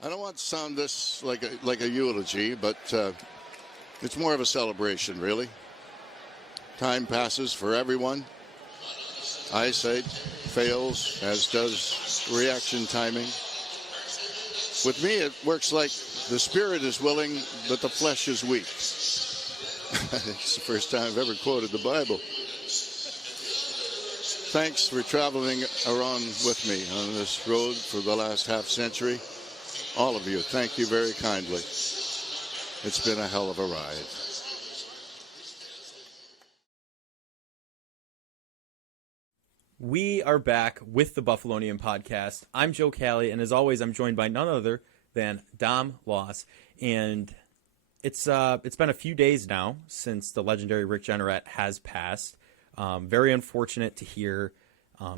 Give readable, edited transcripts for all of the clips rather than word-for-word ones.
I don't want to sound this like a eulogy, but it's more of a celebration, really. Time passes for everyone. Eyesight fails, as does reaction timing. With me, it works like the spirit is willing, but the flesh is weak. It's the first time I've ever quoted the Bible. Thanks for traveling around with me on this road for the last half century. All of you, thank you very kindly. It's been a hell of a ride. We are back with the Buffalonian podcast. I'm Joe Cali, and as always, I'm joined by none other than Dom Loss. And it's been a few days now since the legendary Rick Jeanneret has passed. Very unfortunate to hear.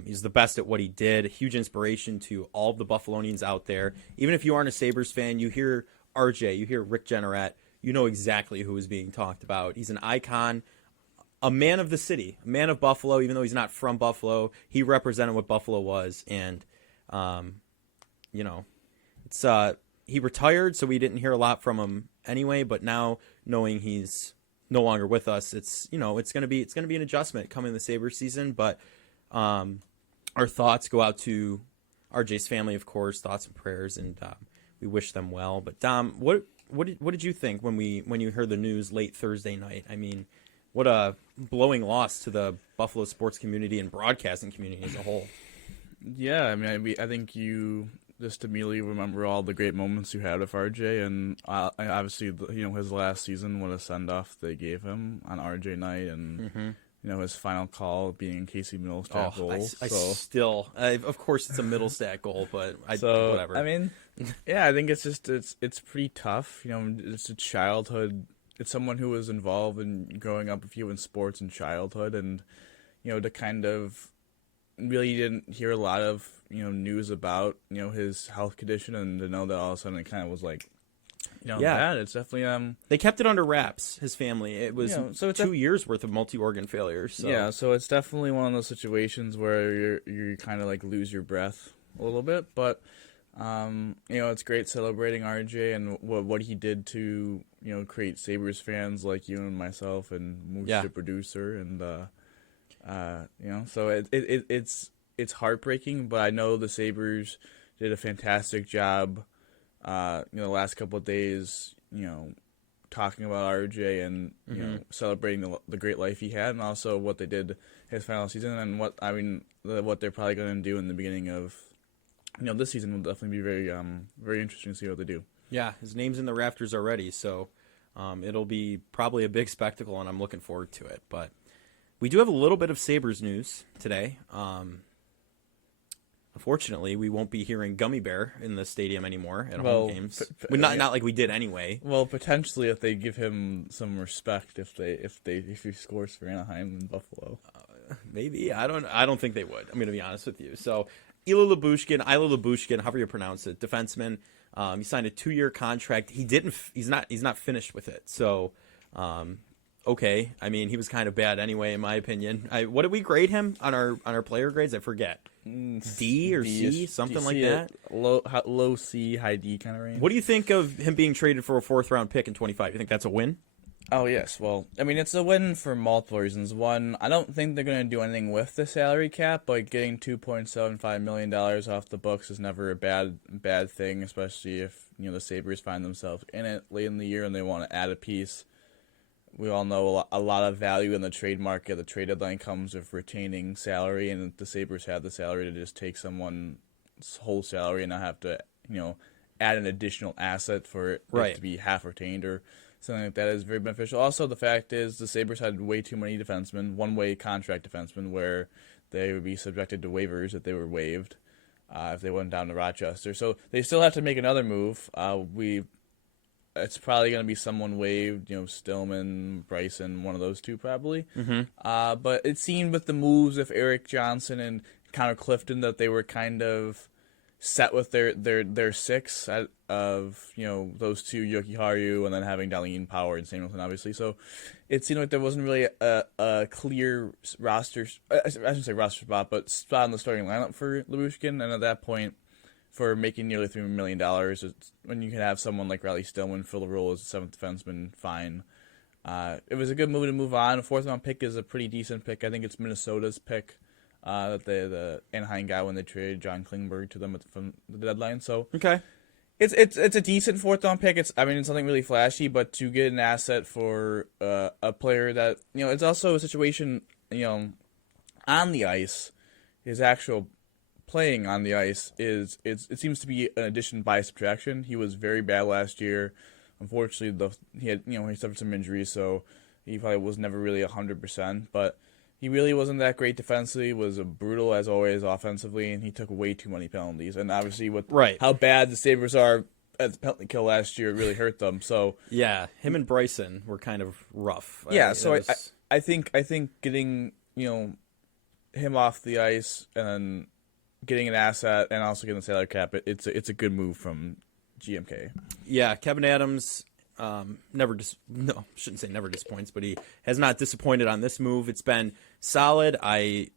He's the best at what he did. A huge inspiration to all of the Buffalonians out there. Even if you aren't a Sabres fan, you hear RJ, you hear Rick Jeanneret, you know exactly who is being talked about. He's an icon. A man of the city, a man of Buffalo, even though he's not from Buffalo. He represented what Buffalo was, and, it's he retired, so we didn't hear a lot from him anyway, but now, knowing he's no longer with us, it's gonna be an adjustment coming the Sabres season, but our thoughts go out to RJ's family, of course, thoughts and prayers, and we wish them well. But Dom, what did you think when you heard the news late Thursday night? I mean, what a blowing loss to the Buffalo sports community and broadcasting community as a whole. Yeah, I mean, I think you just immediately remember all the great moments you had with RJ, and obviously, his last season, what a send-off they gave him on RJ night, and his final call being Casey Middlestat goal. Of course, it's a Middlestat goal, but whatever. I mean, yeah, I think it's pretty tough. It's a childhood. It's someone who was involved in growing up with you in sports in childhood, and to kind of really didn't hear a lot of news about his health condition, and to know that all of a sudden it kind of was like bad. It's definitely they kept it under wraps. His family. It was so 2 years worth of multi-organ failures. So. Yeah, so it's definitely one of those situations where you kind of like lose your breath a little bit, but. It's great celebrating RJ and what he did to, create Sabres fans like you and myself and Moose, the producer, and, so it's heartbreaking, but I know the Sabres did a fantastic job, the last couple of days, talking about RJ and, celebrating the great life he had, and also what they did his final season, and what they're probably going to do in the beginning of this season will definitely be very, very interesting to see what they do. Yeah, his name's in the rafters already, so it'll be probably a big spectacle, and I'm looking forward to it. But we do have a little bit of Sabres news today. Unfortunately, we won't be hearing Gummy Bear in the stadium anymore at home games. Not like we did anyway. Well, potentially if they give him some respect, if he scores for Anaheim and Buffalo, maybe. I don't think they would. I'm going to be honest with you. So. Ilo Lyubushkin, however you pronounce it, defenseman. He signed a 2-year contract. He's not finished with it. So, okay. I mean, he was kind of bad anyway, in my opinion. What did we grade him on our player grades? I forget. D or C, something like that. Low C, high D kind of range. What do you think of him being traded for a 4th-round pick in 25? You think that's a win? Oh, yes. Well, I mean, it's a win for multiple reasons. One, I don't think they're going to do anything with the salary cap, but getting $2.75 million off the books is never a bad thing, especially if, the Sabres find themselves in it late in the year and they want to add a piece. We all know a lot of value in the trade market. The trade deadline comes with retaining salary, and the Sabres have the salary to just take someone's whole salary and not have to, add an additional asset for it to be half retained or something like that is very beneficial. Also, the fact is the Sabres had way too many defensemen, one-way contract defensemen, where they would be subjected to waivers if they were waived, if they went down to Rochester. So they still have to make another move. It's probably going to be someone waived, Stillman, Bryson, one of those two probably. But it seemed with the moves of Eric Johnson and Connor Clifton that they were kind of set with their six of those two, Yoki Haru, and then having Darlene Power and Samuelson, obviously. So it seemed like there wasn't really a clear roster. I shouldn't say roster spot, but spot in the starting lineup for Lyubushkin. And at that point, for making nearly $3 million. It's, when you can have someone like Riley Stillman fill the role as a seventh defenseman, fine. It was a good move to move on. A fourth-round pick is a pretty decent pick. I think it's Minnesota's pick that the Anaheim got when they traded John Klingberg to them from the deadline. So Okay. it's a decent fourth-round pick. It's something really flashy, but to get an asset for a player that it's also a situation on the ice, his actual playing on the ice it seems to be an addition by subtraction. He was very bad last year. Unfortunately, he suffered some injuries, so he probably was never really 100%. But he really wasn't that great defensively. Was brutal as always offensively, and he took way too many penalties. And obviously, with how bad the Sabres are at the penalty kill last year, it really hurt them. So yeah, him and Bryson were kind of rough. Yeah, I think getting him off the ice and then getting an asset and also getting the salary cap, it's a good move from GMK. Yeah, Kevin Adams shouldn't say never disappoints, but he has not disappointed on this move. It's been solid. I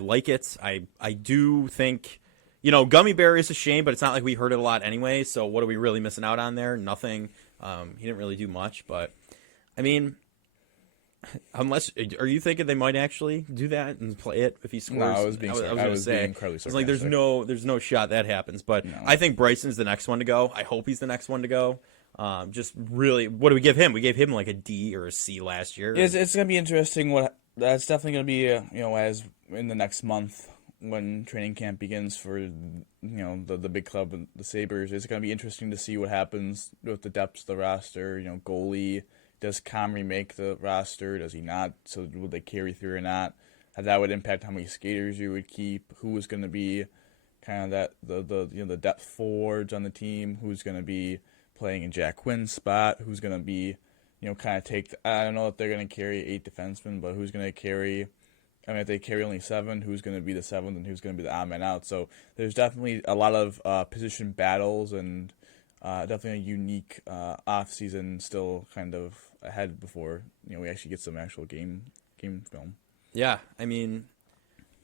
like it. I do think, Gummy Bear is a shame, but it's not like we heard it a lot anyway, so what are we really missing out on there? Nothing. He didn't really do much, but, I mean, are you thinking they might actually do that and play it if he scores? No, I was being incredibly sarcastic. It's like there's no shot that happens, but no. I think Bryson's the next one to go. I hope he's the next one to go. Just really, what do we give him? We gave him like a D or a C last year. It's going to be interesting. That's definitely going to be as in the next month when training camp begins for the big club, the Sabres. It's going to be interesting to see what happens with the depth of the roster. Goalie. Does Comrie make the roster? Does he not? So would they carry through or not? That would impact how many skaters you would keep. Who is going to be kind of the depth forwards on the team? Who's going to be playing in Jack Quinn's spot? Who's going to be kind of take? I don't know if they're going to carry 8 defensemen, but who's going to carry? I mean, if they carry only 7, who's going to be the 7th and who's going to be the odd man out? So there's definitely a lot of position battles and definitely a unique off-season still kind of ahead before we actually get some actual game film. Yeah, I mean,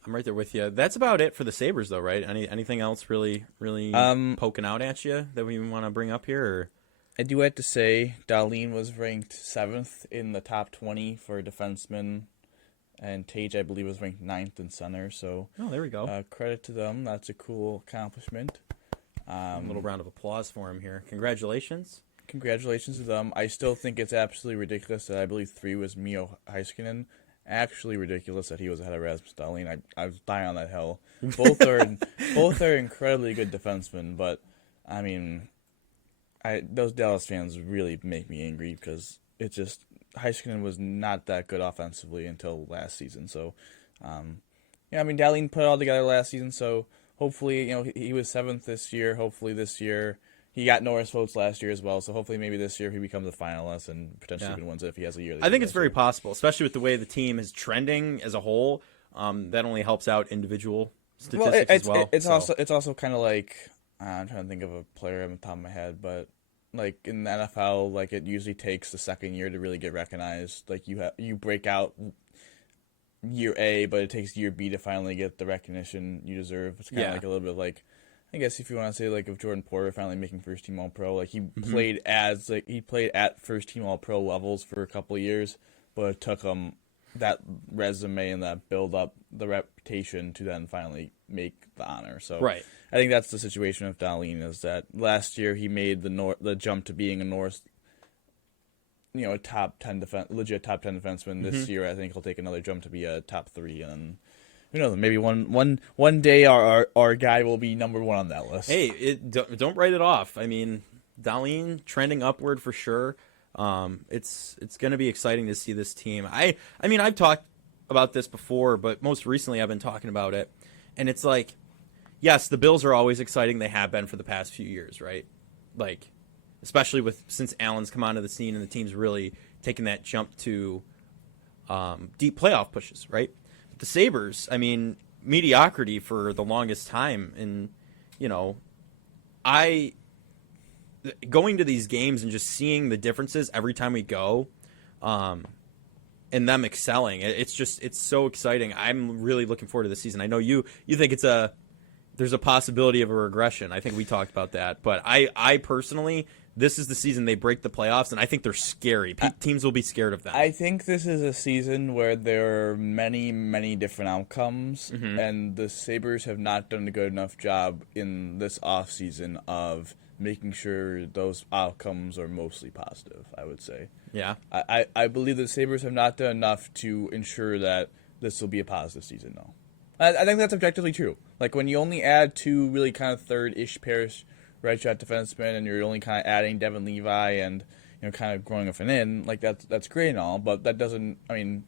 I'm right there with you. That's about it for the Sabres, though, right? Anything else really poking out at you that we want to bring up here? Or? I do have to say, Dahlin was ranked 7th in the top 20 for defensemen, and Tage, I believe, was ranked 9th in center. So, there we go. Credit to them. That's a cool accomplishment. A little round of applause for him here. Congratulations. Congratulations to them. I still think it's absolutely ridiculous that I believe 3 was Mio Heiskanen. Actually ridiculous that he was ahead of Rasmus Dahlin. I was dying on that hill. Both are incredibly good defensemen, but I mean, those Dallas fans really make me angry because it's just Heiskanen was not that good offensively until last season. So, I mean, Dahlin put it all together last season. So hopefully, he was 7th this year. Hopefully this year. He got Norris votes last year as well, so hopefully maybe this year he becomes a finalist and potentially even wins it if he has a yearly. I think it's very possible, especially with the way the team is trending as a whole. That only helps out individual statistics as well. It's also kind of like I'm trying to think of a player on the top of my head, but like in the NFL, like it usually takes the second year to really get recognized. Like you break out year A, but it takes year B to finally get the recognition you deserve. It's kind of like a little bit like. I guess if you want to say like of Jordan Porter finally making first team All Pro, like he played at first team All Pro levels for a couple of years, but it took him that resume and that build up the reputation to then finally make the honor. So I think that's the situation with Dahlin is that last year he made the jump to being a North, a top 10 legit top 10 defenseman. This year I think he'll take another jump to be a top 3 and. Who knows? Maybe one day our guy will be number 1 on that list. Hey, don't write it off. I mean, Dahlin trending upward for sure. It's going to be exciting to see this team. I mean, I've talked about this before, but most recently I've been talking about it, and it's like, yes, the Bills are always exciting. They have been for the past few years, right? Like, especially since Allen's come onto the scene and the team's really taken that jump to deep playoff pushes, right? The Sabres, I mean, mediocrity for the longest time. And, going to these games and just seeing the differences every time we go and them excelling, it's so exciting. I'm really looking forward to the season. I know you think it's a there's a possibility of a regression. I think we talked about that. But I personally, this is the season they break the playoffs, and I think they're scary. Teams will be scared of them. I think this is a season where there are many, many different outcomes, and the Sabres have not done a good enough job in this offseason of making sure those outcomes are mostly positive, I would say. Yeah. I believe the Sabres have not done enough to ensure that this will be a positive season, though. I think that's objectively true. Like, when you only add two really kind of third-ish pairs right shot defensemen, and you're only kind of adding Devin Levi and, you know, kind of growing up and in, like, that's great and all, but that doesn't mean,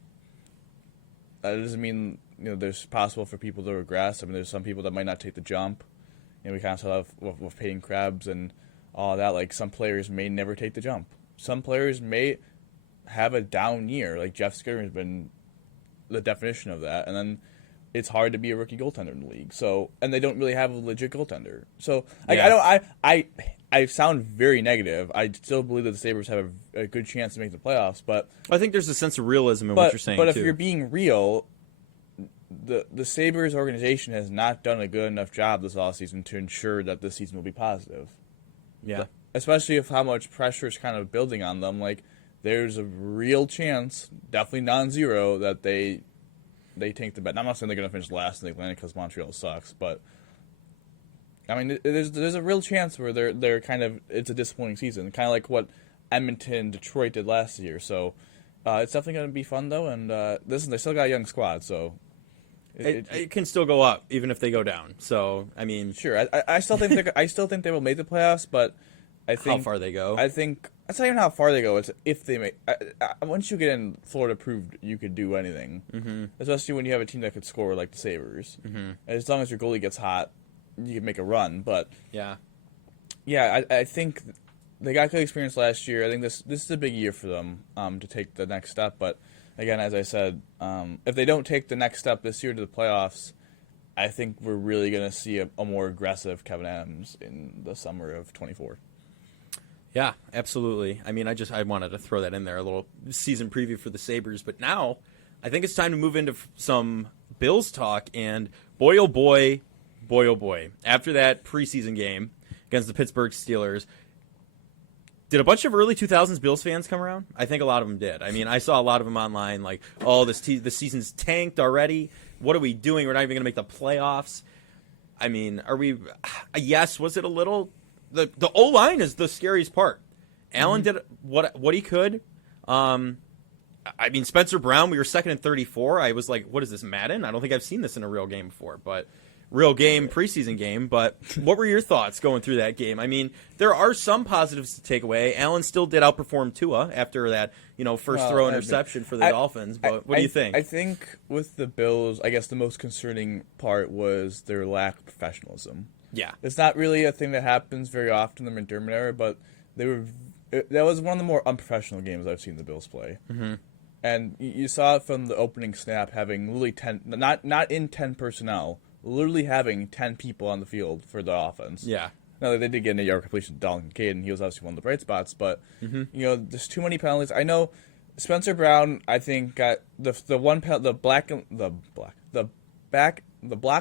you know, there's possible for people to regress. I mean, there's some people that might not take the jump. You know, we kind of saw that with Peyton Krebs and all that. Like, some players may never take the jump. Some players may have a down year. Like, Jeff Skinner has been the definition of that. And then it's hard to be a rookie goaltender in the league. So, and they don't really have a legit goaltender. So, I sound very negative. I still believe that the Sabres have a good chance to make the playoffs. But I think there's a sense of realism in what you're saying, But too. if you're being real, the Sabres organization has not done a good enough job this offseason to ensure that this season will be positive. Yeah. Especially if how much pressure is kind of building on them. Like, there's a real chance, definitely non-zero, that they take the bet. I'm not saying they're going to finish last in the Atlantic because Montreal sucks, but I mean, there's a real chance where they're kind of, it's a disappointing season, kind of like what Edmonton, Detroit did last year. So it's definitely going to be fun though, and listen, they still got a young squad, so it can still go up even if they go down. So I mean, sure, I still think they will make the playoffs, but I think how far they go. I think it's not even how far they go. It's if they make. Once you get in, Florida proved you could do anything, especially when you have a team that could score like the Sabres. As long as your goalie gets hot, you can make a run. But yeah, I think they got good experience last year. I think this is a big year for them to take the next step. But again, as I said, if they don't take the next step this year to the playoffs, I think we're really going to see a more aggressive Kevin Adams in the summer of 24. Yeah, absolutely. I mean, I wanted to throw that in there, a little season preview for the Sabres. But now I think it's time to move into some Bills talk. And boy, oh boy, after that preseason game against the Pittsburgh Steelers, did a bunch of early 2000s Bills fans come around? I think a lot of them did. I mean, I saw a lot of them online like, oh, the season's tanked already. What are we doing? We're not even going to make the playoffs. I mean, are we – yes, was it a little – the O-line is the scariest part. Allen did what he could. I mean, Spencer Brown, we were second and 34. I was like, what is this, Madden? I don't think I've seen this in a real game before, but real game, preseason game. But what were your thoughts going through that game? I mean, there are some positives to take away. Allen still did outperform Tua after that, first throw interception for the Dolphins. But what do you think? I think with the Bills, I guess the most concerning part was their lack of professionalism. Yeah. It's not really a thing that happens very often in the McDermott era, but that was one of the more unprofessional games I've seen the Bills play. Mm-hmm. And you saw it from the opening snap, having literally 10, not in 10 personnel, literally having 10 people on the field for the offense. Yeah. Now, they did get an 8-yard completion to Dalton Kincaid, and he was obviously one of the bright spots, but, there's too many penalties. I know Spencer Brown, I think, got the block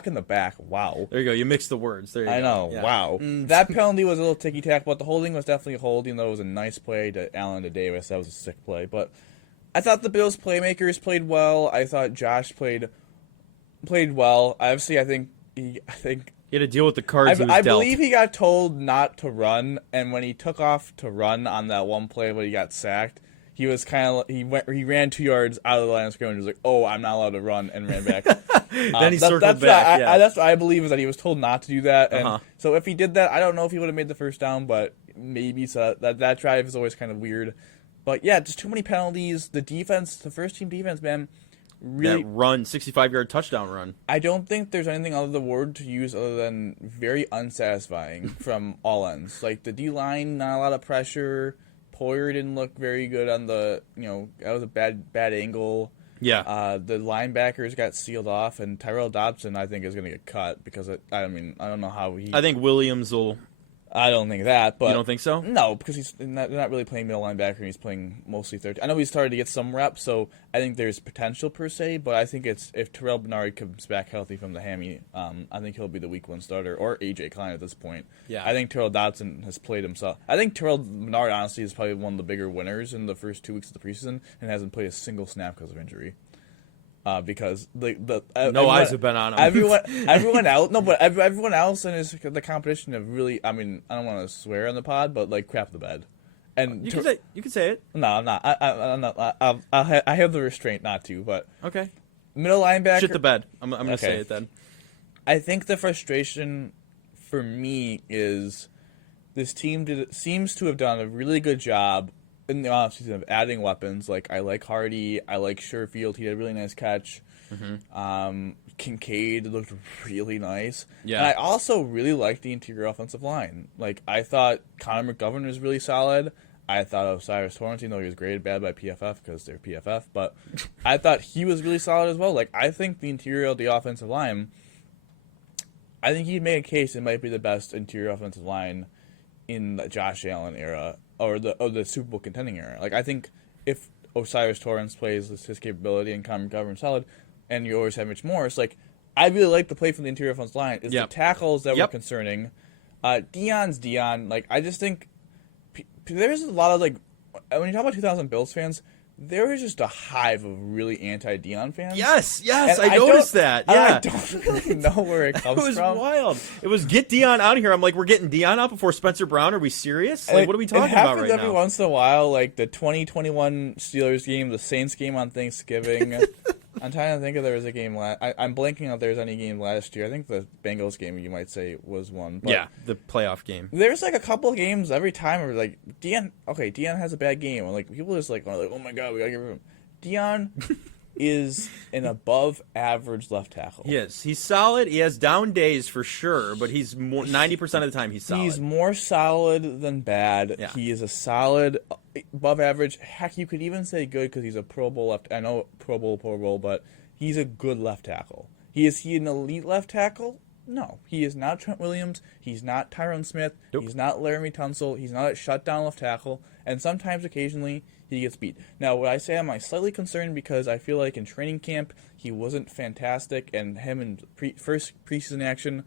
in the back. Wow. There you go. You mixed the words. There you go. I know. Yeah. Wow. That penalty was a little ticky-tack, but the holding was definitely a hold, even though it was a nice play to Allen to Davis. That was a sick play. But I thought the Bills' playmakers played well. I thought Josh played well. Obviously, I think he had to deal with the cards I believe he got told not to run, and when he took off to run on that one play when he got sacked, he was he ran 2 yards out of the line of scrimmage and was like, "Oh, I'm not allowed to run," and ran back. Then he circled back. That's what I believe, is that he was told not to do that. And so if he did that, I don't know if he would have made the first down, but maybe. So that drive is always kind of weird. But yeah, just too many penalties. The defense, the first team defense, man, really that run, 65-yard touchdown run. I don't think there's anything other the word to use other than very unsatisfying from all ends. Like the D line, not a lot of pressure. Poyer didn't look very good on the, that was a bad angle. Yeah. The linebackers got sealed off, and Tyrell Dobson, I think, is going to get cut because, I don't know how he... I think Williams will I don't think that, but You don't think so? No, because they're not really playing middle linebacker, and he's playing mostly third. I know he's started to get some reps, so I think there's potential per se. But I think if Terrell Bernard comes back healthy from the hammy, I think he'll be the week 1 starter, or AJ Klein at this point. Yeah. I think Terrell Dodson has played himself. I think Terrell Bernard honestly is probably one of the bigger winners in the first 2 weeks of the preseason, and hasn't played a single snap because of injury. Because eyes have been on him. everyone else, no, but everyone else in the competition have really. I mean, I don't want to swear on the pod, but like crap the bed. And You can say it. no, I'm not. I'm not. I have the restraint not to. But Okay. middle linebacker. Shit the bed. I'm gonna Okay. say it then. I think the frustration for me is this team seems to have done a really good job in the offseason of adding weapons. Like, I like Hardy. I like Sherfield. He had a really nice catch. Kincaid looked really nice. Yeah. And I also really liked the interior offensive line. Like, I thought Connor McGovern was really solid. I thought Osiris Torrance, even though he was graded bad by PFF because they're PFF, but I thought he was really solid as well. Like, I think the interior of the offensive line, I think he'd make a case it might be the best interior offensive line in the Josh Allen era or the Super Bowl contending era. Like, I think if Osiris Torrance plays his capability and Connor McGovern solid, and you always have Mitch Morris, like, I really like the play from the interior offensive line. It's the tackles that were concerning. Deion's Deion. Like, I just think there's a lot of, like, when you talk about 2000 Bills fans, there was just a hive of really anti-Deion fans. Yes, And I noticed that. Yeah. I don't really know where it comes It was from. wild. It was get Deion out of here. I'm like, we're getting Deion out before Spencer Brown. Are we serious? Like, what are we talking about right every now? once in a while, like the 2021 Steelers game, the Saints game on Thanksgiving. I'm trying to think if there was a game I'm blanking out if there was any game last year. I think the Bengals game, you might say, was one. But Yeah, the playoff game. there's like a couple of games every time where like Deion has a bad game. And, like, people just like are like, oh my god, we gotta get rid of him. Deion is an above average left tackle. Yes, he's solid. He has down days for sure, but he's 90% of the time he's solid. He's more solid than bad. Yeah. He is a solid, above average. Heck, you could even say good because he's a Pro Bowl left. I know Pro Bowl, but he's a good left tackle. Is he an elite left tackle? No, he is not Trent Williams. He's not Tyron Smith. Nope. He's not Laramie Tunsil. He's not a shutdown left tackle. And sometimes, occasionally, he gets beat. Now, what I say, I'm slightly concerned because I feel like in training camp he wasn't fantastic, and him in first preseason action.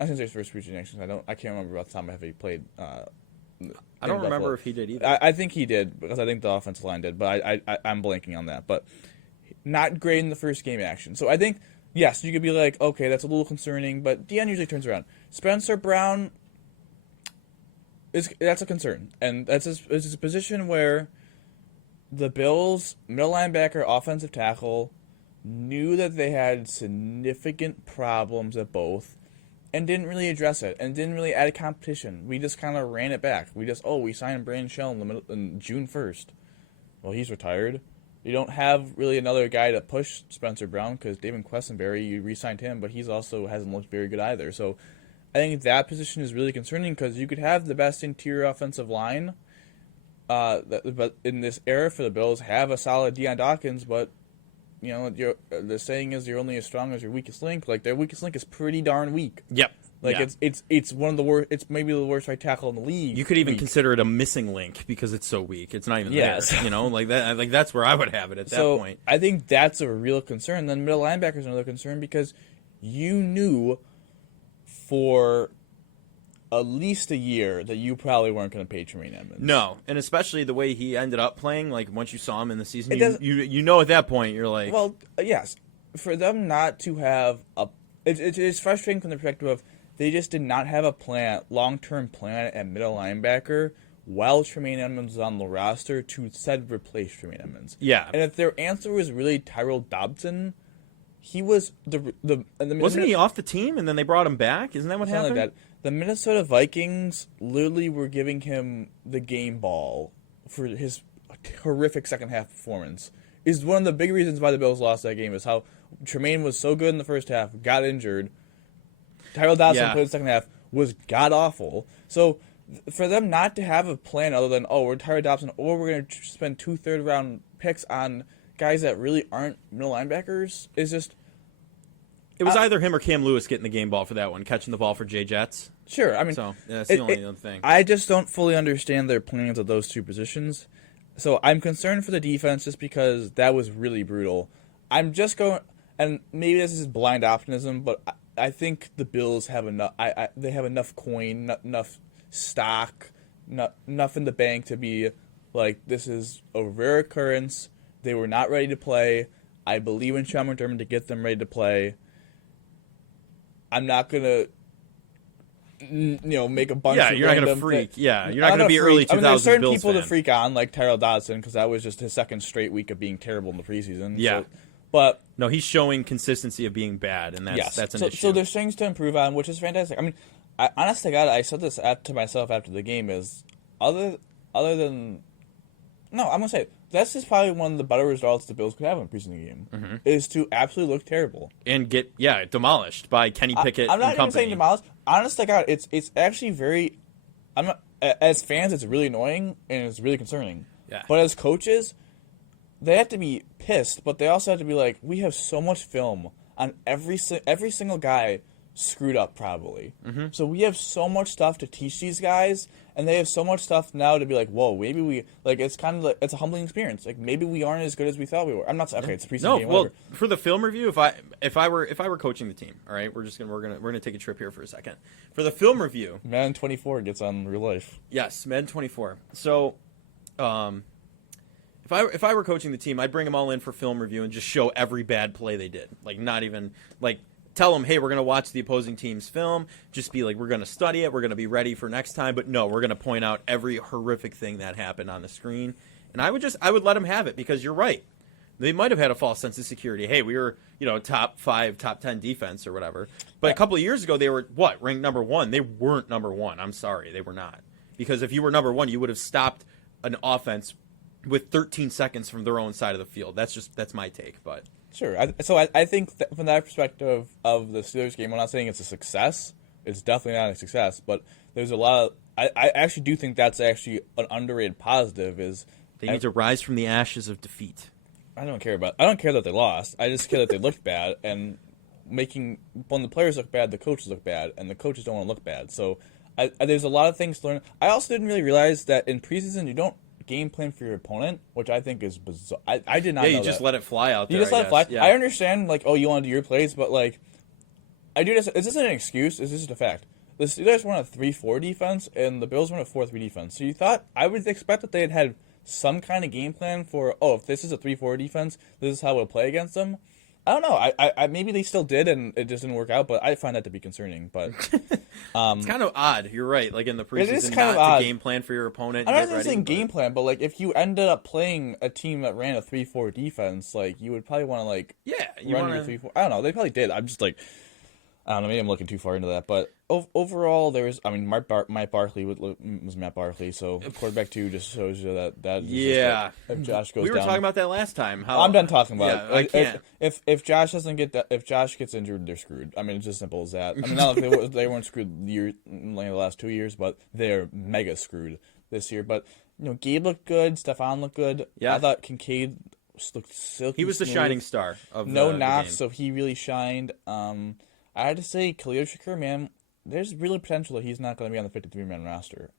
I think his first preseason action. I can't remember off the top of my head if he played. I don't remember if he did either. I think he did because I think the offensive line did, but I'm blanking on that. But not great in the first game action. So I think, yes, you could be like, okay, that's a little concerning, but Deion usually turns around. Spencer Brown, that's a concern. And it's a position where the Bills, middle linebacker, offensive tackle, knew that they had significant problems at both and didn't really address it and didn't really add competition. We just kind of ran it back. We signed Brandon Shell in June 1st. Well, he's retired. You don't have really another guy to push Spencer Brown because David Quessenberry, you re-signed him, but he's also hasn't looked very good either. So I think that position is really concerning because you could have the best interior offensive line, but in this era for the Bills, have a solid Deion Dawkins, but you know the saying is you're only as strong as your weakest link. Like, their weakest link is pretty darn weak. Yep. Like, yeah. it's one of the worst. It's maybe the worst right tackle in the league. You could even consider it a missing link because it's so weak. It's not even there. You know, like that. Like, that's where I would have it at that point. I think that's a real concern. Then middle linebacker is another concern because you knew for at least a year that you probably weren't going to pay Tremaine Edmonds. No, and especially the way he ended up playing. Like, once you saw him in the season, you know at that point you're like, well, yes, for them not to have it's frustrating from the perspective of they just did not have a long-term plan at middle linebacker while Tremaine Edmonds was on the roster to said replace Tremaine Edmonds. Yeah. And if their answer was really Tyrell Dobson, he was wasn't he off the team and then they brought him back? Isn't that what happened? Like that. The Minnesota Vikings literally were giving him the game ball for his horrific second half performance. Is one of the big reasons why the Bills lost that game is how Tremaine was so good in the first half, got injured. Tyrell Dodson played the second half, was god-awful. So for them not to have a plan other than, we're Tyrell Dodson, or we're going to spend 2 third-round picks on guys that really aren't middle linebackers is just, It was either him or Cam Lewis getting the game ball for that one, catching the ball for Jay Jets. Sure, I mean, So that's the only other thing. I just don't fully understand their plans of those two positions. So I'm concerned for the defense just because that was really brutal. I'm just going, and maybe this is blind optimism, but I think the Bills have enough. They have enough coin, enough stock, enough in the bank to be like, this is a rare occurrence. They were not ready to play. I believe in Sean McDermott to get them ready to play. I'm not gonna, make a bunch. You're not gonna freak. You're not gonna be early 2000s. I mean, there's certain Bills people fan. to freak on, like Tyrell Dodson, because that was just his second straight week of being terrible in the preseason. Yeah, so, but no, he's showing consistency of being bad, and that's an issue. So there's things to improve on, which is fantastic. I mean, honest to God, I said this to myself after the game: is other than no, I'm gonna say this is probably one of the better results the Bills could have in a preseason game. Is to absolutely look terrible and get demolished by Kenny Pickett. I'm not and even company. saying demolished. Honest to God, it's actually very. I'm not, as fans, it's really annoying and it's really concerning. Yeah. But as coaches, they have to be pissed, but they also have to be like, we have so much film on every single guy screwed up probably. Mm-hmm. So we have so much stuff to teach these guys, and they have so much stuff now to be like, whoa, maybe we like. It's kind of like, it's a humbling experience. Like maybe we aren't as good as we thought we were. I'm not saying okay, it's a preseason game. Well, for the film review, if I were coaching the team, all right, we're gonna take a trip here for a second. For the film review, Madden 24 gets on real life. Yes, Madden 24. So, if I were coaching the team, I'd bring them all in for film review and just show every bad play they did. Like not even like. Tell them, hey, we're going to watch the opposing team's film. Just be like, we're going to study it. We're going to be ready for next time. But no, we're going to point out every horrific thing that happened on the screen. And I would let them have it because you're right. They might have had a false sense of security. Hey, we were, top 5, top 10 defense or whatever. But a couple of years ago, they were, ranked number 1? They weren't number 1. I'm sorry. They were not. Because if you were number 1, you would have stopped an offense with 13 seconds from their own side of the field. That's my take, but... Sure. I think from that perspective of the Steelers game, I'm not saying it's a success. It's definitely not a success, but there's a lot of... I actually do think that's actually an underrated positive is... They need to rise from the ashes of defeat. I don't care that they lost. I just care that they looked bad, and when the players look bad, the coaches look bad, and the coaches don't want to look bad. So there's a lot of things to learn. I also didn't really realize that in preseason you don't game plan for your opponent, which I think is bizarre. I did not know that. Yeah, you just let it fly out there. You just let it fly. Yeah. I understand, you want to do your plays, but, I do this. Is this an excuse? Is this just a fact? The Steelers run a 3-4 defense, and the Bills run a 4-3 defense. So you thought, I would expect that they had some kind of game plan for, if this is a 3-4 defense, this is how we'll play against them. I don't know. I maybe they still did, and it just didn't work out. But I find that to be concerning. But it's kind of odd. You're right. Like in the preseason, it is kind of odd. To game plan for your opponent. I'm not even saying game plan, but if you ended up playing a team that ran a 3-4 defense, you would probably want to run your 3-4. I don't know. They probably did. I'm just I don't know. Maybe I'm looking too far into that, but overall, Mike Barkley was Matt Barkley, so quarterback 2 just shows you that. Yeah. If Josh goes down, we were talking about that last time. I'm done talking about it. I can't. If Josh doesn't if Josh gets injured, they're screwed. I mean, it's as simple as that. I mean, not like they weren't screwed the last 2 years, but they're mega screwed this year. But Gabe looked good, Stephon looked good. Yeah. I thought Kincaid looked silky. He was the smooth. shining star of no knocks, the game. so he really shined. I had to say, Khalil Shakur, man, there's really potential that he's not going to be on the 53-man roster.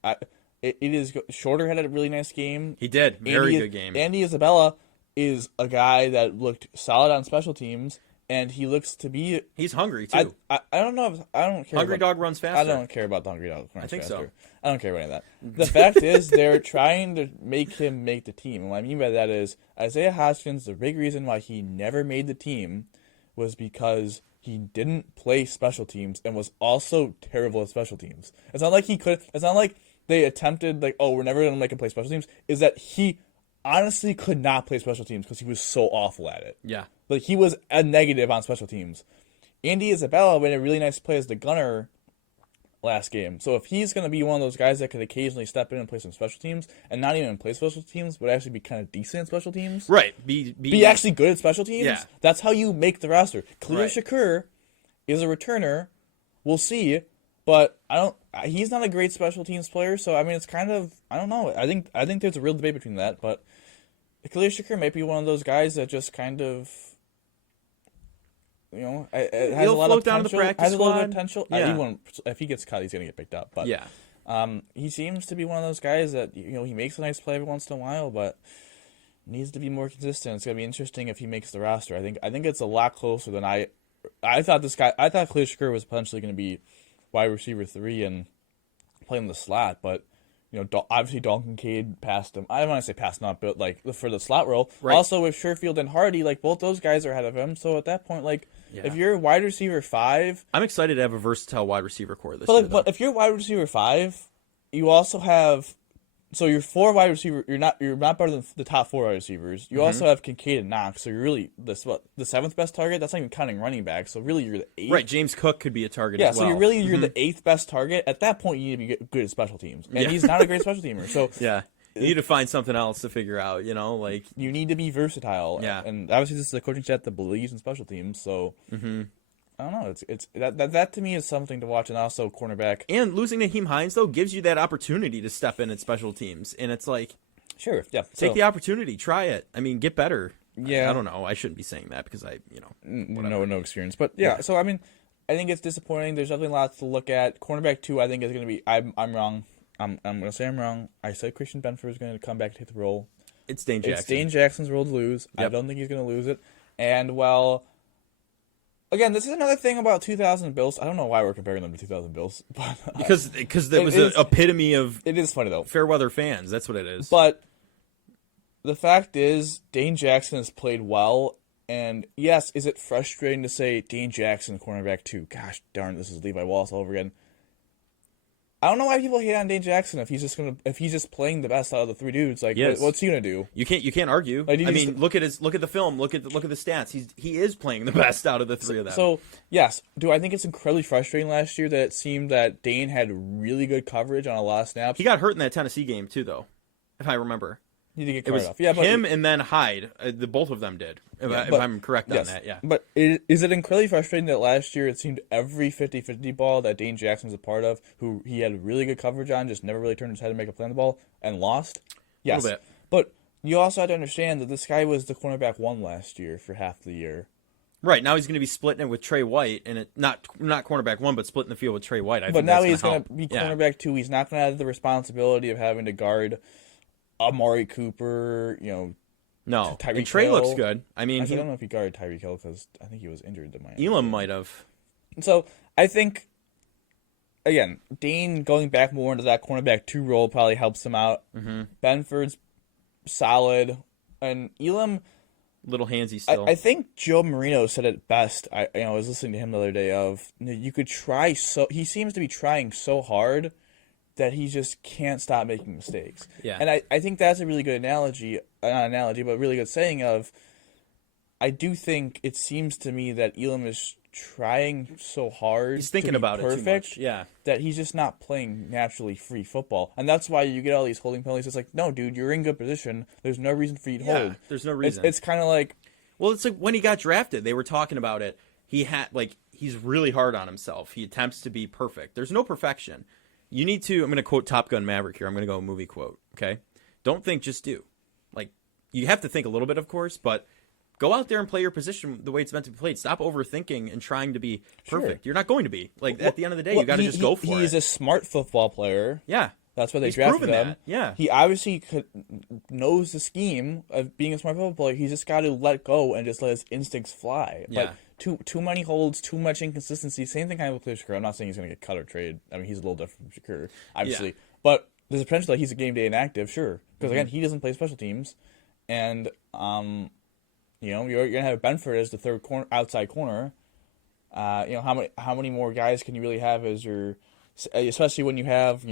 It is Shorter had a really nice game. He did. Very good game. Andy Isabella is a guy that looked solid on special teams, and he looks to be... He's hungry, too. I don't know if... I don't care Hungry dog runs faster. I don't care about the hungry dog runs faster. I think so. I don't care about any of that. The fact is, they're trying to make him make the team. And what I mean by that is, Isaiah Hodgkins, the big reason why he never made the team was because... he didn't play special teams and was also terrible at special teams. It's not like he could. It's not like they attempted, we're never going to make him play special teams. Is that he honestly could not play special teams because he was so awful at it. Yeah. He was a negative on special teams. Andy Isabella made a really nice play as the gunner last game. So if he's going to be one of those guys that could occasionally step in and play some special teams and not even play special teams, but actually be kind of decent at special teams. Right. Be actually good at special teams. Yeah. That's how you make the roster. Khalil Right. Shakur is a returner. We'll see. But he's not a great special teams player, so I mean it's kind of I don't know. I think there's a real debate between that, but Khalil Shakur might be one of those guys that just kind of it has a He'll lot float of down to the potential. practice Has a little bit squad. of potential. Yeah. If he gets cut, he's gonna get picked up. But Yeah. he seems to be one of those guys that he makes a nice play every once in a while, but needs to be more consistent. It's gonna be interesting if he makes the roster. I think it's a lot closer than I thought. I thought Khalil Shakir was potentially going to be wide receiver 3 and playing the slot, but obviously Dalton Kincaid passed him. I don't want to say passed him up, but like for the slot role. Right. Also with Sherfield and Hardy, like both those guys are ahead of him. So at that point, like if you're wide receiver 5, I'm excited to have a versatile wide receiver core this but year. like, but if you're wide receiver 5, you also have. So you're 4 wide receiver. You're not better than the top 4 wide receivers. You also have Kincaid and Knox. So you're really the 7th best target. That's not even counting running backs. So really you're the 8th. Right, James Cook could be a target Yeah. as well. So you're the 8th best target. At that point, you need to be good at special teams, and he's not a great special teamer. So yeah, you need to find something else to figure out. Like you need to be versatile. Yeah. And obviously this is a coaching staff that believes in special teams. So I don't know. It's that to me is something to watch, and also cornerback. And losing Naheem Hines, though, gives you that opportunity to step in at special teams. And it's like, Sure, yeah. take the opportunity. Try it. I mean, get better. Yeah. I don't know. I shouldn't be saying that because no experience. But yeah, so I mean, I think it's disappointing. There's definitely lots to look at. Cornerback 2, I think, is going to be. I'm wrong. I'm going to say I'm wrong. I said Christian Benford is going to come back to take the role. It's Dane Jackson. It's Dane Jackson's role to lose. Yep. I don't think he's going to lose it. And well. Again, this is another thing about 2000 Bills. I don't know why we're comparing them to 2000 Bills, but Because it was an epitome of it is funny though. fair weather fans. That's what it is. But the fact is, Dane Jackson has played well, and yes, is it frustrating to say Dane Jackson, cornerback 2? Gosh darn, this is Levi Wallace all over again. I don't know why people hate on Dane Jackson if he's just playing the best out of the 3 dudes. Like, Yes. what's he gonna do? You can't argue. Like, I mean, look at the film. Look at the stats. He is playing the best out of the 3 of them. So yes, do I think it's incredibly frustrating last year that it seemed that Dane had really good coverage on a lot of snaps? He got hurt in that Tennessee game too, though, if I remember. He did get It carried was off. Yeah, but him and then Hyde. The both of them did. If I'm correct on that, yeah. But is it incredibly frustrating that last year it seemed every 50-50 ball that Dane Jackson was a part of, who he had really good coverage on, just never really turned his head to make a play on the ball, and lost? Yes. A little bit. But you also had to understand that this guy was the cornerback 1 last year for half the year. Right, now he's going to be splitting it with Trey White, and it not cornerback 1, but splitting the field with Trey White. But now he's going to be cornerback 2. He's not going to have the responsibility of having to guard Amari Cooper, No, Tyreek and Trey Hill. looks good. I mean, I don't know if he guarded Tyreek Hill because I think he was injured. Elam might have. So I think, again, Dane going back more into that cornerback 2 role probably helps him out. Mm-hmm. Benford's solid, and Elam. Little handsy still. I think Joe Marino said it best. I was listening to him the other day. You could try so. He seems to be trying so hard that he just can't stop making mistakes. Yeah. And I think that's a really good analogy, not analogy, but really good saying of, I do think it seems to me that Elam is trying so hard. He's thinking to be about perfect, it too much. Yeah. that he's just not playing naturally free football. And that's why you get all these holding penalties. It's like, no, dude, you're in good position. There's no reason for you to hold. There's no reason. It's kind of like, well, it's like when he got drafted, they were talking about it. He's really hard on himself. He attempts to be perfect. There's no perfection. You need to, I'm going to quote Top Gun Maverick here. I'm going to go a movie quote, okay? Don't think, just do. Like, you have to think a little bit, of course, but go out there and play your position the way it's meant to be played. Stop overthinking and trying to be perfect. Sure. You're not going to be. Like, at the end of the day, you got to just go for it. He's a smart football player. Yeah. That's why they He's drafted proven him. that. Yeah. He obviously knows the scheme of being a smart football player. He's just got to let go and just let his instincts fly. Yeah. But too many holds, too much inconsistency. Same thing kind of with Shakur. I'm not saying he's going to get cut or traded. I mean, he's a little different from Shakur, obviously. Yeah. But there's a potential that he's a game day inactive, sure. Because, again, he doesn't play special teams. And, you're going to have Benford as the third outside corner. How many more guys can you really have as your... Especially when you have,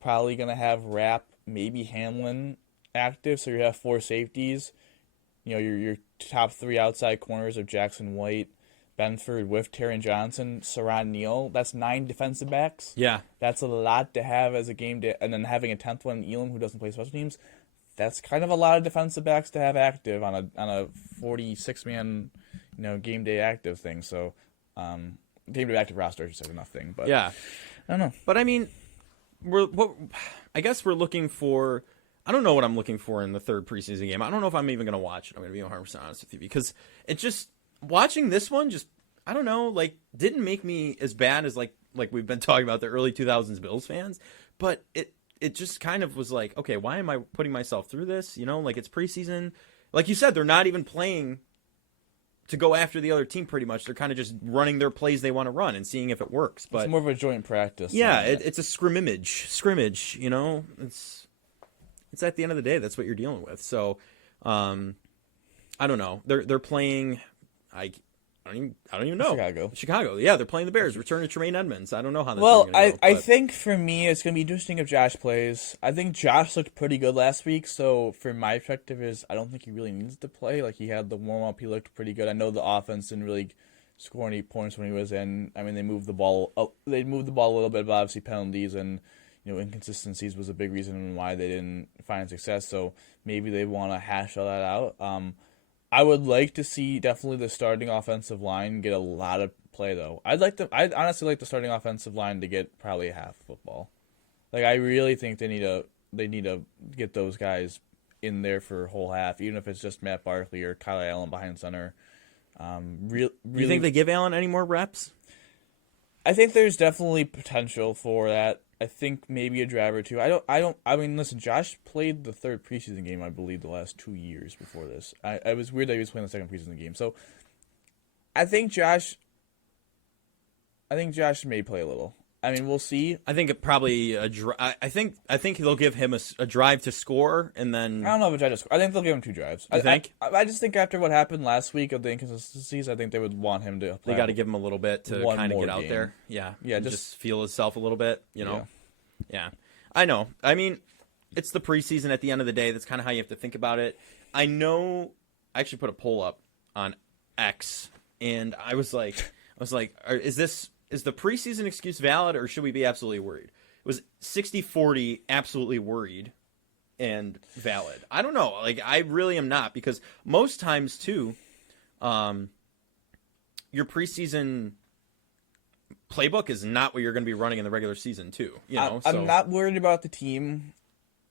probably going to have Rapp, maybe Hamlin active, so you have 4 safeties. Your top 3 outside corners of Jackson White, Benford with Taron Johnson, Saran Neal. That's 9 defensive backs. Yeah. That's a lot to have as a game day, and then having a 10th one, Elam, who doesn't play special teams. That's kind of a lot of defensive backs to have active on a 46-man, game day active thing. So, game day active roster is just nothing. But Yeah. I don't know. But I mean, I guess we're looking for. I don't know what I'm looking for in the third preseason game. I don't know if I'm even going to watch it. I'm going to be 100% honest with you because it just watching this one. I don't know, like didn't make me as bad as like we've been talking about the early 2000s Bills fans, but it just kind of was like, okay, why am I putting myself through this? You know, like it's preseason. Like you said, they're not even playing to go after the other team pretty much. They're kind of just running their plays they want to run and seeing if it works. But it's more of a joint practice. Yeah, it's a scrimmage, you know? It's at the end of the day, that's what you're dealing with. So, I don't know. They're playing I don't even know. Chicago. Yeah, they're playing the Bears. Return to Tremaine Edmonds. I don't know how that's going to go. I think for me, it's going to be interesting if Josh plays. I think Josh looked pretty good last week, so from my perspective is I don't think he really needs to play. Like, he had the warm-up. He looked pretty good. I know the offense didn't really score any points when he was in. I mean, they moved the ball a little bit, but obviously penalties and inconsistencies was a big reason why they didn't find success. So maybe they want to hash all that out. I would like to see definitely the starting offensive line get a lot of play, though. I'd honestly like the starting offensive line to get probably half football. Like, I really think they need to get those guys in there for a whole half, even if it's just Matt Barkley or Kyle Allen behind center. Really, you think they give Allen any more reps? I think there's definitely potential for that. I think maybe a drive or two. I mean, listen, Josh played the third preseason game, I believe, the last 2 years before this. I was weird that he was playing the second preseason game. So I think Josh may play a little. I mean, we'll see. I think it probably I think they'll give him a drive to score, and then I don't know if a drive to score. I think they'll give him 2 drives. You think? I just think after what happened last week of the inconsistencies, I think they would want him to. They got to give him a little bit to kind of get out there. Yeah, just feel himself a little bit. You know. Yeah, I know. I mean, it's the preseason. At the end of the day, that's kind of how you have to think about it. I know. I actually put a poll up on X, and I was like, is the preseason excuse valid, or should we be absolutely worried? It was 60-40 absolutely worried and valid. I don't know. Like, I really am not, because most times, too, your preseason playbook is not what you're going to be running in the regular season, too. I'm not worried about the team.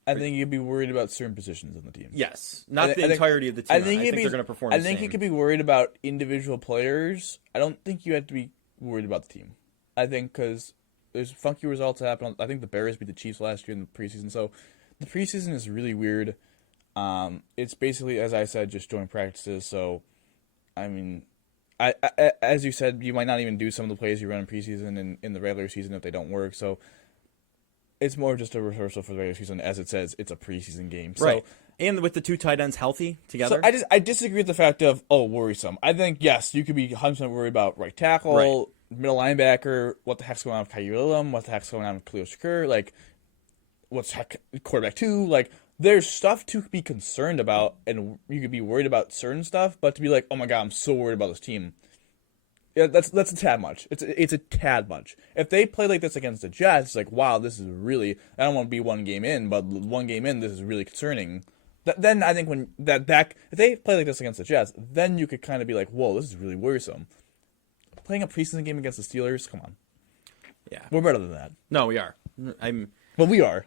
I think you'd be worried about certain positions in the team. Yes, not the entirety of the team. I think they're going to perform the same. I think you could be worried about individual players. I don't think you have to be worried about the team. I think because there's funky results that happen. I think the Bears beat the Chiefs last year in the preseason. So the preseason is really weird. It's basically, as I said, just joint practices. So, I mean, I as you said, you might not even do some of the plays you run in preseason and in the regular season if they don't work. So it's more just a rehearsal for the regular season. As it says, it's a preseason game. Right. So, and with the 2 tight ends healthy together? So I disagree with the fact of, worrisome. I think, yes, you could be 100% worried about right tackle, right, middle linebacker, what the heck's going on with Kyrie Elam, what the heck's going on with Khalil Shakur, like, what's quarterback 2, like, there's stuff to be concerned about, and you could be worried about certain stuff, but to be like, oh my god, I'm so worried about this team. Yeah, that's a tad much. It's a tad much. If they play like this against the Jets, it's like, wow, this is really, I don't want to be one game in, but one game in, this is really concerning. Then I think when if they play like this against the Jets, then you could kind of be like, whoa, this is really worrisome. Playing a preseason game against the Steelers, come on. Yeah, we're better than that. No, we are. We are.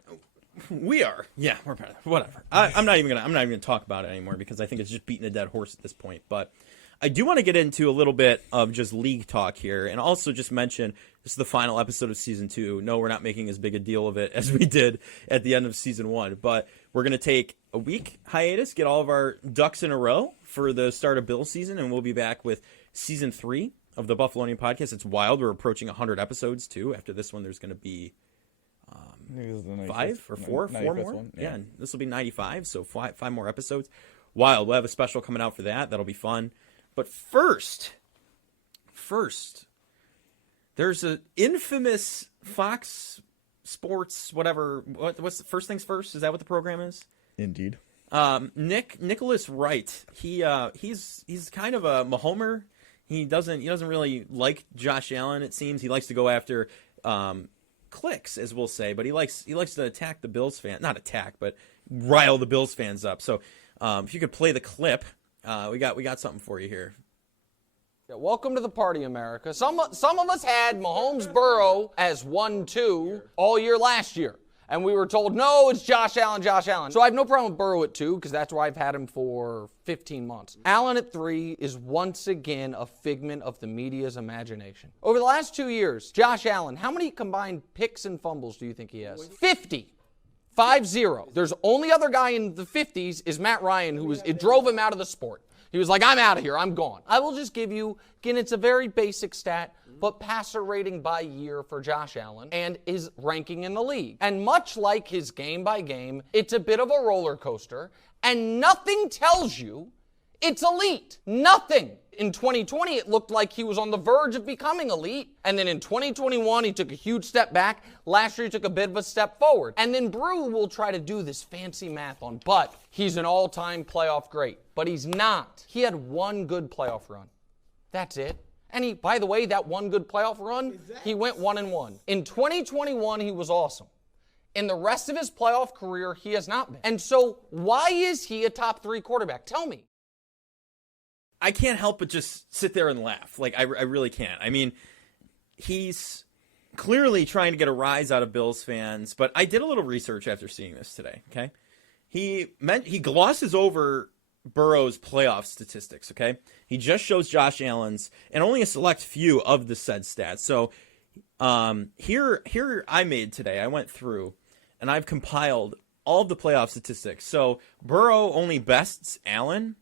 We are. Yeah, we're better. Whatever. I'm not even gonna talk about it anymore because I think it's just beating a dead horse at this point. But I do want to get into a little bit of just league talk here, and also just mention this is the final episode of season 2. No, we're not making as big a deal of it as we did at the end of season 1, but we're gonna take a week hiatus, get all of our ducks in a row for the start of Bill season, and we'll be back with season 3 of the Buffalonian podcast. It's wild. We're approaching 100 episodes too. After this one, there's going to be 5 or 4 more. One. Yeah, this will be 95. So 5 more episodes. Wild. We'll have a special coming out for that. That'll be fun. But first, there's an infamous Fox Sports whatever. What's the first things first? Is that what the program is? Indeed. Nicholas Wright. He's kind of a Mahomer. He doesn't really like Josh Allen, it seems. He likes to go after clicks, as we'll say, but he likes to attack the Bills fans. Not attack, but rile the Bills fans up. So if you could play the clip, we got something for you here. Yeah, welcome to the party, America. Some of us had Mahomes Burrow as 1-2 all year last year. And we were told, no, it's Josh Allen, Josh Allen. So I have no problem with Burrow at 2 because that's where I've had him for 15 months. Allen at 3 is once again a figment of the media's imagination. Over the last 2 years, Josh Allen, how many combined picks and fumbles do you think he has? 50. 5-0. There's only other guy in the 50s is Matt Ryan, it drove him out of the sport. He was like, I'm out of here, I'm gone. I will just give you, again, it's a very basic stat, but passer rating by year for Josh Allen and his ranking in the league. And much like his game by game, it's a bit of a roller coaster, and nothing tells you it's elite. Nothing. In 2020, it looked like he was on the verge of becoming elite. And then in 2021, he took a huge step back. Last year, he took a bit of a step forward. And then Brew will try to do this fancy math on, but he's an all-time playoff great. But he's not. He had one good playoff run. That's it. And by the way, that one good playoff run, he went 1-1. In 2021, he was awesome. In the rest of his playoff career, he has not been. And so why is he a top 3 quarterback? Tell me. I can't help but just sit there and laugh. Like, I really can't. I mean, he's clearly trying to get a rise out of Bills fans, but I did a little research after seeing this today, okay? He glosses over Burrow's playoff statistics, okay? He just shows Josh Allen's and only a select few of the said stats. So here I made today, I went through, and I've compiled all of the playoff statistics. So Burrow only bests Allen.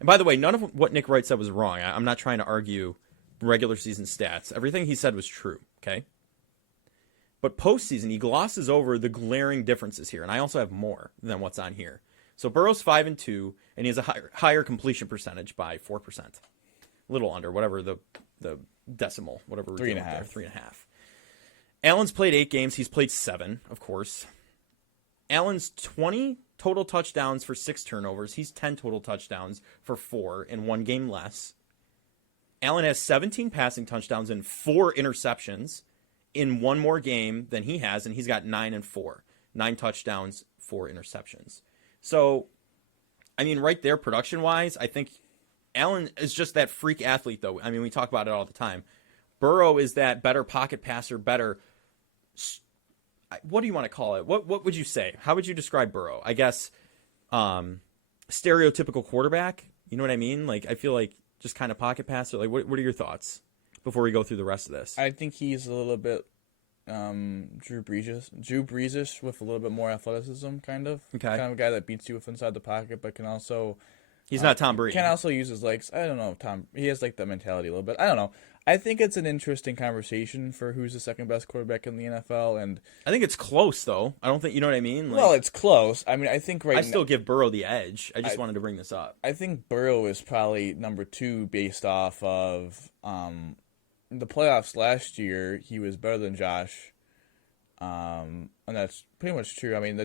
And by the way, none of what Nick Wright said was wrong. I'm not trying to argue regular season stats. Everything he said was true, okay? But postseason, he glosses over the glaring differences here. And I also have more than what's on here. So Burrow's 5-2, and he has a higher completion percentage by 4%. A little under, whatever the decimal, whatever we're doing there, 3.5. Allen's played 8 games. He's played 7, of course. Allen's 20 total touchdowns for 6 turnovers. He's 10 total touchdowns for 4 in 1 game less. Allen has 17 passing touchdowns and 4 interceptions in 1 more game than he has, and he's got 9 and 4. 9 touchdowns, 4 interceptions. So, I mean, right there, production-wise, I think Allen is just that freak athlete, though. I mean, we talk about it all the time. Burrow is that better pocket passer, better... What do you want to call it? What would you say? How would you describe Burrow? I guess stereotypical quarterback. You know what I mean? Like, I feel like just kind of pocket passer. Like, what are your thoughts before we go through the rest of this? I think he's a little bit Drew Brees-ish with a little bit more athleticism, kind of. Okay. Kind of a guy that beats you with inside the pocket, but can also... He's not Tom Brady. Can also use his legs. I don't know, he has like that mentality a little bit. I don't know. I think it's an interesting conversation for who's the second best quarterback in the NFL, and I think it's close though. I don't think you know what I mean. Well, it's close. I mean, I think I still give Burrow the edge. I just wanted to bring this up. I think Burrow is probably number 2 based off of the playoffs last year. He was better than Josh, and that's pretty much true. I mean,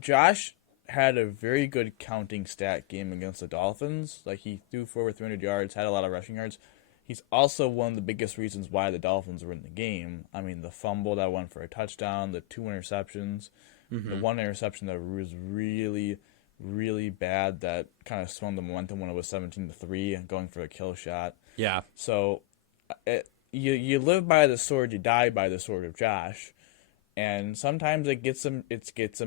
Josh had a very good counting stat game against the Dolphins. Like, he threw for over 300 yards, had a lot of rushing yards. He's also one of the biggest reasons why the Dolphins were in the game. I mean, the fumble that went for a touchdown, the 2 interceptions, the 1 interception that was really, really bad that kind of swung the momentum when it was 17-3 and going for a kill shot. Yeah. So you live by the sword, you die by the sword of Josh. And sometimes it gets him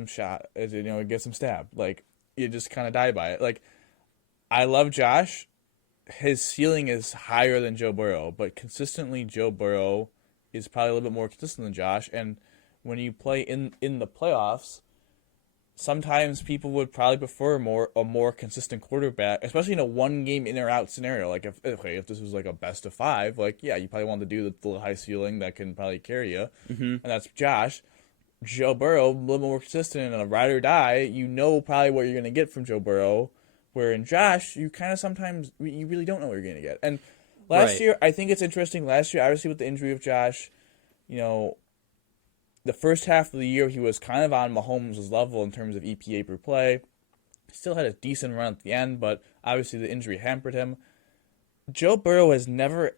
shot. It gets him stabbed. Like, you just kind of die by it. Like, I love Josh. His ceiling is higher than Joe Burrow, but consistently Joe Burrow is probably a little bit more consistent than Josh. And when you play in the playoffs, sometimes people would probably prefer a more consistent quarterback, especially in a 1-game in or out scenario. Like, if this was like a best of 5, like, yeah, you probably want to do the high ceiling that can probably carry you, and that's Josh. Joe Burrow, a little more consistent and a ride or die. You know probably what you're going to get from Joe Burrow. Where in Josh, you kind of sometimes, you really don't know what you're going to get. And last year, I think it's interesting. Last year, obviously with the injury of Josh, the first half of the year, he was kind of on Mahomes' level in terms of EPA per play. Still had a decent run at the end, but obviously the injury hampered him. Joe Burrow has never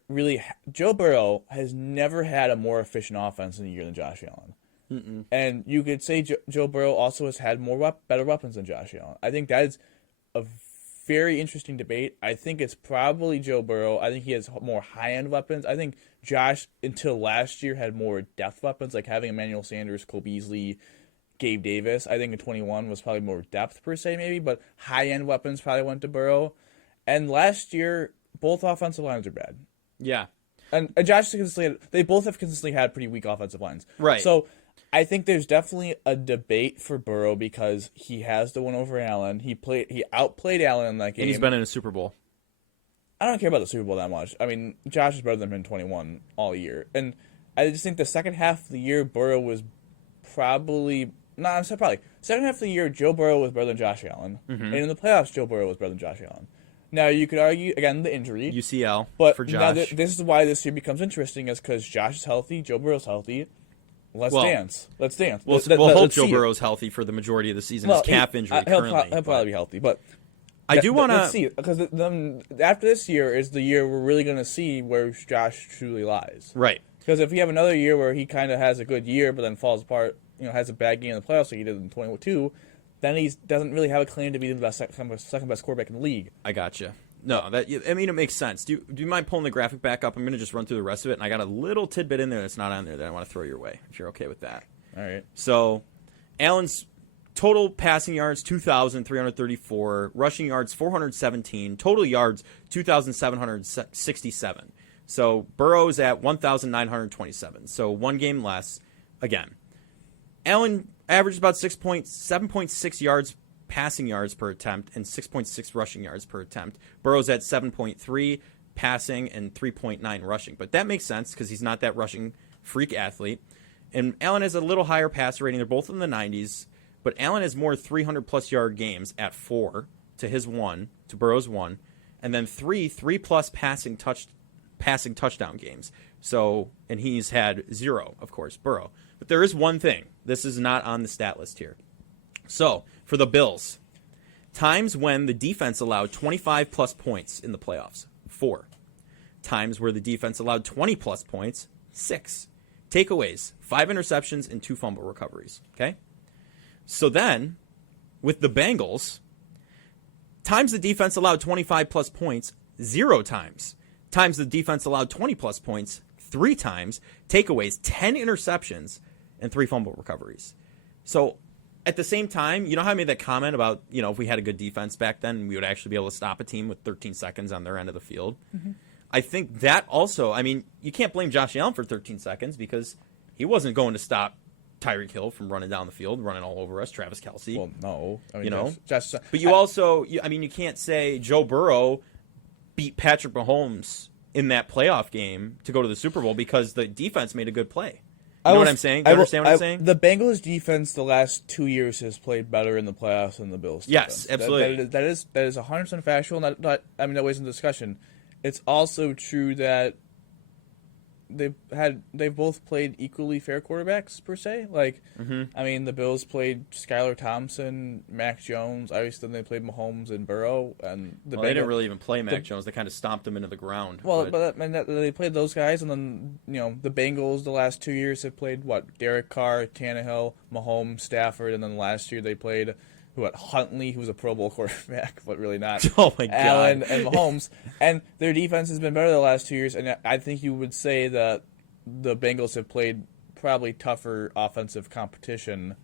had a more efficient offense in a year than Josh Allen. Mm-mm. And you could say Joe Burrow also has had better weapons than Josh Allen. I think that is a very interesting debate. I think it's probably Joe Burrow. I think he has more high-end weapons. I think Josh, until last year, had more depth weapons, like having Emmanuel Sanders, Cole Beasley, Gabe Davis. I think in 21 was probably more depth per se, maybe, but high-end weapons probably went to Burrow. And last year, both offensive lines are bad. Yeah. And Josh they both have consistently had pretty weak offensive lines. Right. So I think there's definitely a debate for Burrow because he has the one over Allen. He outplayed Allen in that game. And he's been in a Super Bowl. I don't care about the Super Bowl that much. I mean, Josh is better than him in 21 all year. And I just think the second half of the year, Burrow was probably... Second half of the year, Joe Burrow was better than Josh Allen. Mm-hmm. And in the playoffs, Joe Burrow was better than Josh Allen. Now, you could argue, again, the injury. UCL but for Josh. Now this is why this year becomes interesting, is because Josh is healthy, Joe Burrow's healthy. Let's dance. We'll hope Joe Burrow's healthy for the majority of the season. His calf injury currently. He'll probably be healthy, but... I do want to... Let's see, because after this year is the year we're really going to see where Josh truly lies. Right. Because if we have another year where he kind of has a good year but then falls apart, has a bad game in the playoffs like he did in 22, then he doesn't really have a claim to be the second best quarterback in the league. I gotcha. No, it makes sense. Do you mind pulling the graphic back up? I'm going to just run through the rest of it, and I got a little tidbit in there that's not on there that I want to throw your way, if you're okay with that. All right. So, Allen's total passing yards, 2,334. Rushing yards, 417. Total yards, 2,767. So, Burrow's at 1,927. So, one game less. Again, Allen averaged about 7.6 yards passing yards per attempt and 6.6 rushing yards per attempt. Burrow's at 7.3 passing and 3.9 rushing. But that makes sense because he's not that rushing freak athlete. And Allen has a little higher passer rating. They're both in the 90s. But Allen has more 300-plus yard games at 4 to his 1, to Burrow's 1. And then 3-plus passing touchdown games. So, and he's had 0, of course, Burrow. But there is one thing. This is not on the stat list here. So, for the Bills, times when the defense allowed 25-plus points in the playoffs, 4. Times where the defense allowed 20-plus points, 6. Takeaways, 5 interceptions and 2 fumble recoveries, okay? So then, with the Bengals, times the defense allowed 25-plus points, 0 times. Times the defense allowed 20-plus points, 3 times. Takeaways, 10 interceptions and 3 fumble recoveries. So, at the same time, you know how I made that comment about, if we had a good defense back then, we would actually be able to stop a team with 13 seconds on their end of the field? Mm-hmm. I think that also, you can't blame Josh Allen for 13 seconds because he wasn't going to stop Tyreek Hill from running down the field, running all over us, Travis Kelce. Well, no. But you also, you can't say Joe Burrow beat Patrick Mahomes in that playoff game to go to the Super Bowl because the defense made a good play. You know what I'm saying? Do you understand what I'm saying? The Bengals defense the last 2 years has played better in the playoffs than the Bills defense. Yes, absolutely. That is 100% factual. That wasn't a discussion. It's also true that they've both played equally fair quarterbacks per se. The Bills played Skylar Thompson, Mac Jones. Obviously, then they played Mahomes and Burrow, and they didn't really even play Mac Jones. They kind of stomped him into the ground. Well, but they played those guys, and then the Bengals the last 2 years have played Derek Carr, Tannehill, Mahomes, Stafford, and then last year they played Huntley, who's a Pro Bowl quarterback, but really not. Oh my God. Allen and Mahomes, and their defense has been better the last 2 years. And I think you would say that the Bengals have played probably tougher offensive competition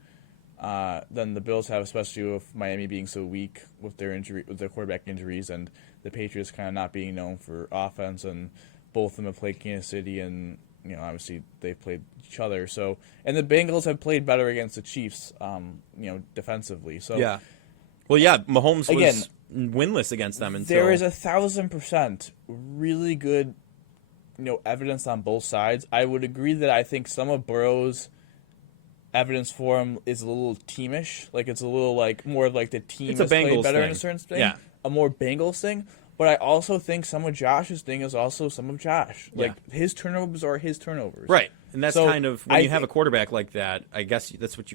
than the Bills have, especially with Miami being so weak with their quarterback injuries, and the Patriots kind of not being known for offense. And both of them have played Kansas City, and obviously they've played each other. So, and the Bengals have played better against the Chiefs, defensively. So yeah, well, yeah, Mahomes was winless against them until there is 1,000% really good, evidence on both sides. I would agree that I think some of Burrow's evidence for him is a little teamish, it's a little more of the team has played better in a certain thing, yeah, a more Bengals thing. But I also think some of Josh's thing is also some of Josh. His turnovers are his turnovers. Right. And that's kind of, when you have a quarterback like that, I guess that's what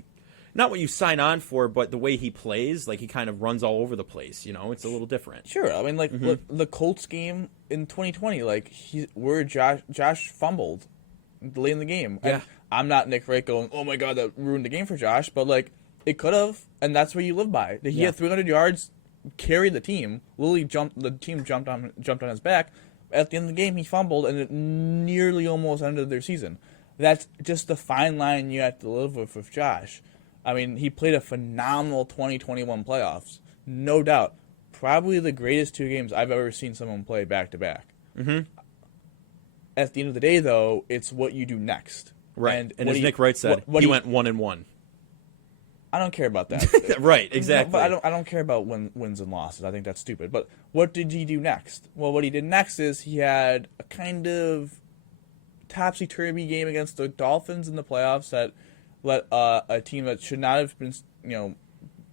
not what you sign on for, but the way he plays, he kind of runs all over the place. It's a little different. Sure. The Colts game in 2020, where Josh fumbled late in the game. Yeah. And I'm not Nick Wright going, oh my God, that ruined the game for Josh. But, it could have, and that's what you live by. He had 300 yards, carried the team. The team jumped on his back. At the end of the game, he fumbled, and it nearly almost ended their season. That's just the fine line you have to live with Josh. I mean, he played a phenomenal 2021 playoffs, no doubt. Probably the greatest 2 games I've ever seen someone play back-to-back. Mm-hmm. At the end of the day, though, it's what you do next. Right. And as Nick Wright said, he went 1-1. I don't care about that. Right, exactly. But I don't care about wins and losses. I think that's stupid. But what did he do next? Well, what he did next is he had a kind of topsy-turvy game against the Dolphins in the playoffs that let a team that should not have been,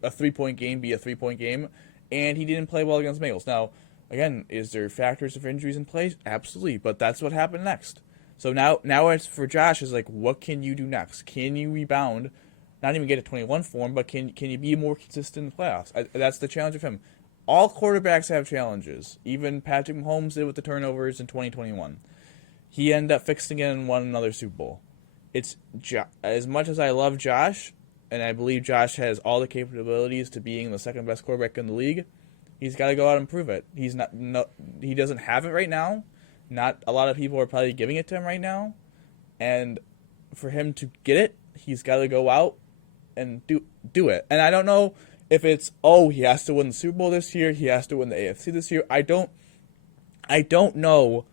a 3-point game be a 3-point game, and he didn't play well against the Bengals. Now, again, is there factors of injuries in place? Absolutely, but that's what happened next. So now it's for Josh is like, what can you do next? Can you rebound? Not even get a 21 form, but can you be more consistent in the playoffs? That's the challenge of him. All quarterbacks have challenges. Even Patrick Mahomes did with the turnovers in 2021. He ended up fixing it and won another Super Bowl. It's as much as I love Josh, and I believe Josh has all the capabilities to being the second best quarterback in the league. He's got to go out and prove it. He doesn't have it right now. Not a lot of people are probably giving it to him right now, and for him to get it, he's got to go out and do it. And I don't know if it's he has to win the Super Bowl this year, he has to win the AFC this year. I don't know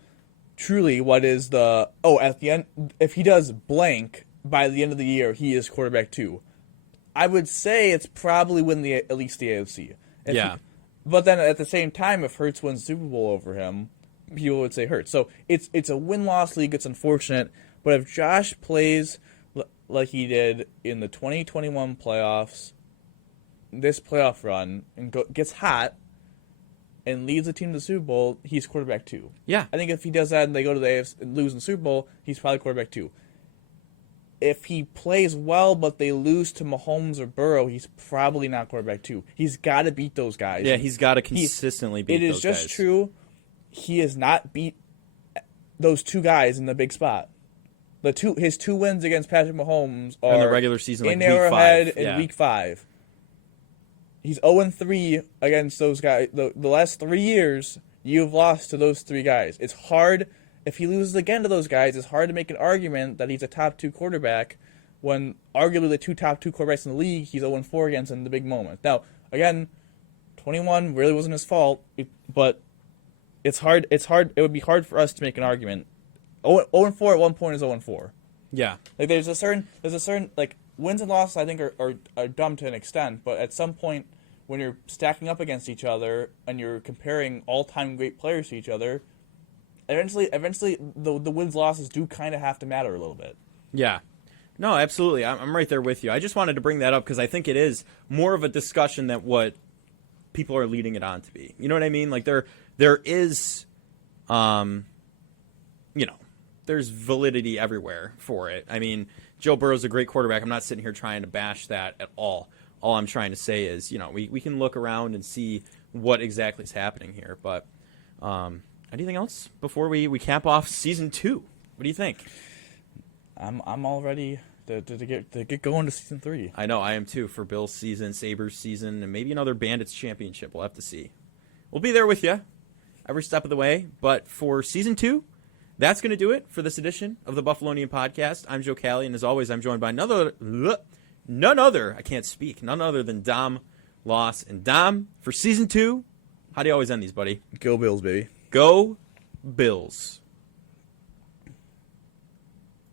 truly what is the at the end, if he does blank by the end of the year, he is quarterback 2. I would say it's probably win at least the AFC. But then at the same time, if Hurts wins Super Bowl over him, people would say Hurts. So it's a win-loss league. It's unfortunate. But if Josh plays like he did in the 2021 playoffs, this playoff run, and gets hot and leads the team to the Super Bowl, he's quarterback 2. Yeah. I think if he does that and they go to the AFC and lose in the Super Bowl, he's probably quarterback 2. If he plays well but they lose to Mahomes or Burrow, he's probably not quarterback 2. He's got to beat those guys. Yeah, he's got to consistently beat those guys. It is just true. He has not beat those 2 guys in the big spot. His 2 wins against Patrick Mahomes are in the regular season, in like Arrowhead week 5. in week 5. He's 0-3 against those guys. The last 3 years, you've lost to those 3 guys. It's hard. If he loses again to those guys, it's hard to make an argument that he's a top 2 quarterback when arguably the top 2 quarterbacks in the league, he's 0-4 against in the big moment. Now, again, 21 really wasn't his fault, but it's hard. It would be hard for us to make an argument. 0-4 at one point is 0-4. Yeah. Like there's a certain like wins and losses I think are dumb to an extent, but at some point when you're stacking up against each other and you're comparing all-time great players to each other, eventually the wins losses do kind of have to matter a little bit. Yeah. No, absolutely. I'm right there with you. I just wanted to bring that up because I think it is more of a discussion than what people are leading it on to be. You know what I mean? Like there is, there's validity everywhere for it. I mean, Joe Burrow's a great quarterback. I'm not sitting here trying to bash that at all. All I'm trying to say is, we can look around and see what exactly is happening here. But anything else before we cap off season 2? What do you think? I'm all ready to get going to season 3. I know I am too, for Bill's season, Sabres season, and maybe another Bandits championship. We'll have to see. We'll be there with you every step of the way. But for season 2, that's going to do it for this edition of the Buffalonian Podcast. I'm Joe Callie, and as always, I'm joined by none other than Dom Loss. And Dom, for season 2, how do you always end these, buddy? Go Bills, baby. Go Bills.